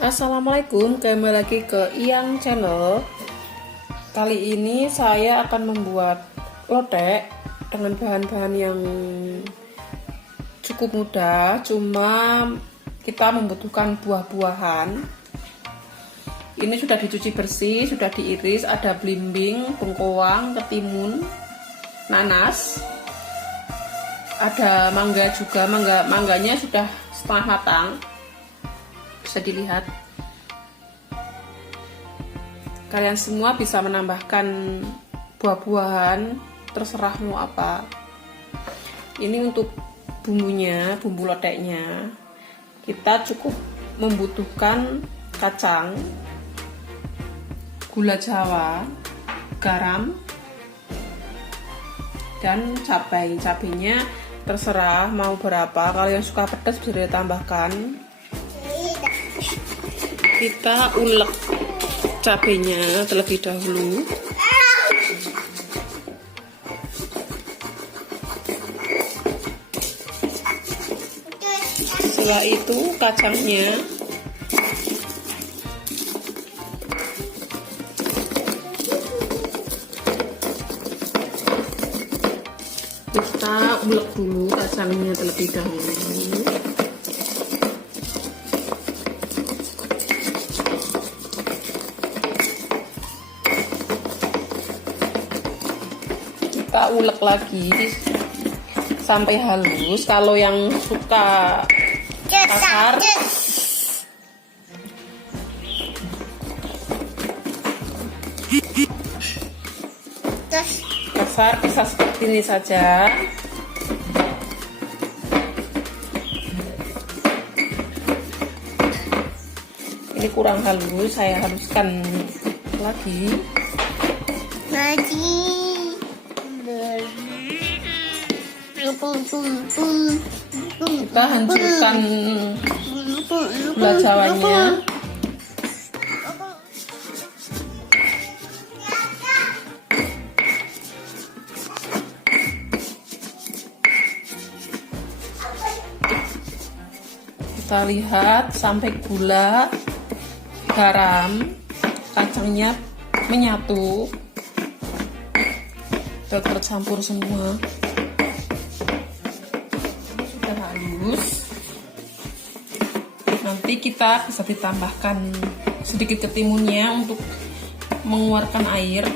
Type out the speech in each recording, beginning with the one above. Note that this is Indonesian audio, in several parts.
Assalamualaikum, kembali lagi ke Iyang Channel. Kali ini saya akan membuat lotek dengan bahan-bahan yang cukup mudah. Cuma kita membutuhkan buah-buahan. Ini sudah dicuci bersih, sudah diiris. Ada belimbing, bengkoang, ketimun, nanas. Ada mangga juga, mangganya sudah setengah matang. Bisa dilihat, kalian semua bisa menambahkan buah-buahan, terserah mau apa. Ini untuk bumbunya, bumbu loteknya, kita cukup membutuhkan kacang, gula jawa, garam, dan cabai. Cabainya terserah mau berapa, kalau yang suka pedas bisa ditambahkan. Kita ulek cabenya terlebih dahulu. Setelah itu kacangnya kita ulek dulu, kacangnya terlebih dahulu. Kita ulek lagi sampai halus. Kalau yang suka kasar, bisa seperti ini saja. Ini kurang halus, saya haluskan lagi. Kita hancurkan gula jawanya. Kita lihat sampai gula, garam, kacangnya menyatu, sudah tercampur semua. Halus. Nanti kita bisa ditambahkan sedikit ketimunnya untuk mengeluarkan air,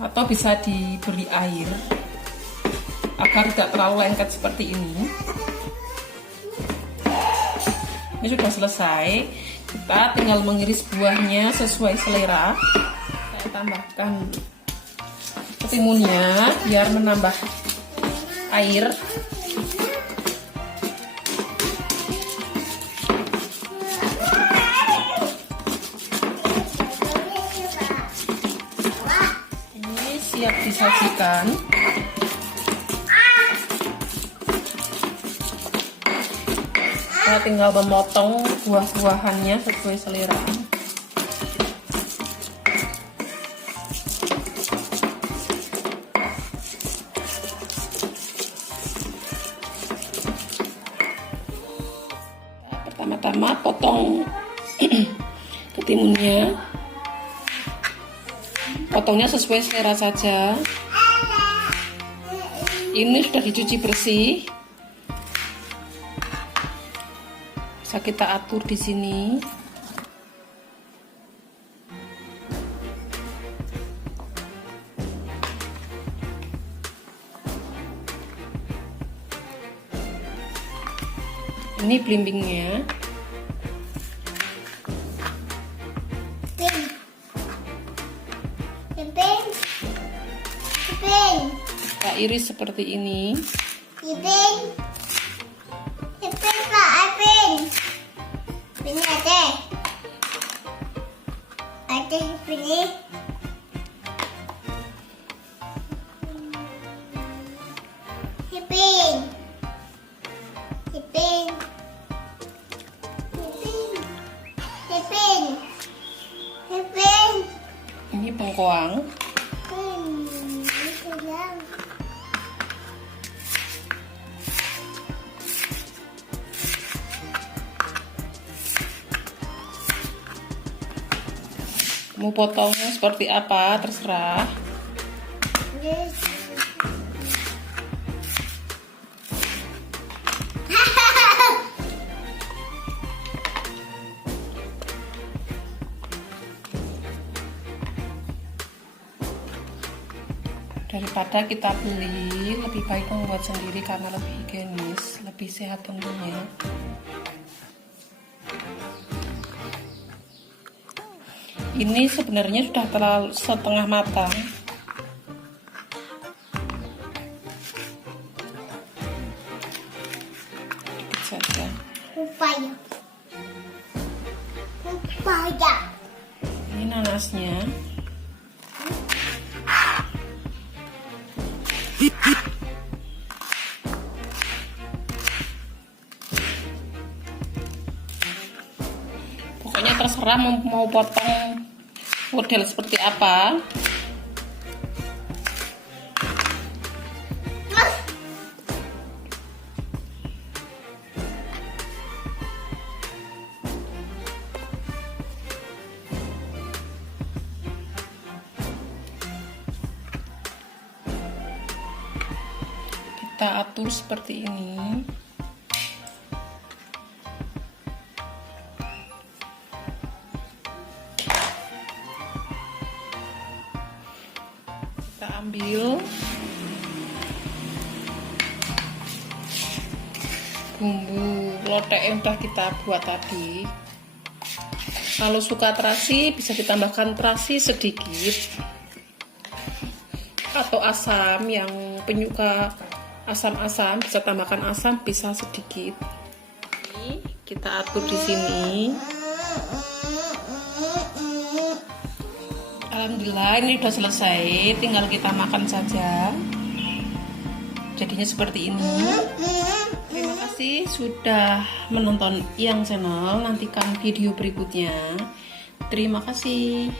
atau bisa diberi air agar tidak terlalu lengket seperti ini. Ini sudah selesai. Kita tinggal mengiris buahnya sesuai selera. Saya tambahkan ketimunnya biar menambah air. Siap disajikan. Kita tinggal memotong buah-buahannya sesuai selera. Pertama-tama potong ketimunnya. Potongnya sesuai selera saja. Ini sudah dicuci bersih. Bisa kita atur di sini. Ini belimbingnya. Kita iris seperti ini. Ini ada sini. Ini bengkoang. Mau potongnya seperti apa terserah. Daripada kita beli, lebih baik membuat sendiri karena lebih higienis, lebih sehat tentunya. Ini sebenarnya sudah terlalu setengah matang. Sedikit saja. Upaya. Ini nanasnya. Pokoknya terserah mau potong model seperti apa. Kita atur seperti ini. Kita ambil bumbu lotek yang udah kita buat tadi. Kalau suka terasi bisa ditambahkan terasi sedikit, atau asam, yang penyuka asam-asam bisa tambahkan asam, bisa sedikit. Ini kita atur di sini. Alhamdulillah ini sudah selesai, tinggal kita makan saja. Jadinya seperti ini. Terima kasih sudah menonton Yang Channel. Nantikan video berikutnya. Terima kasih.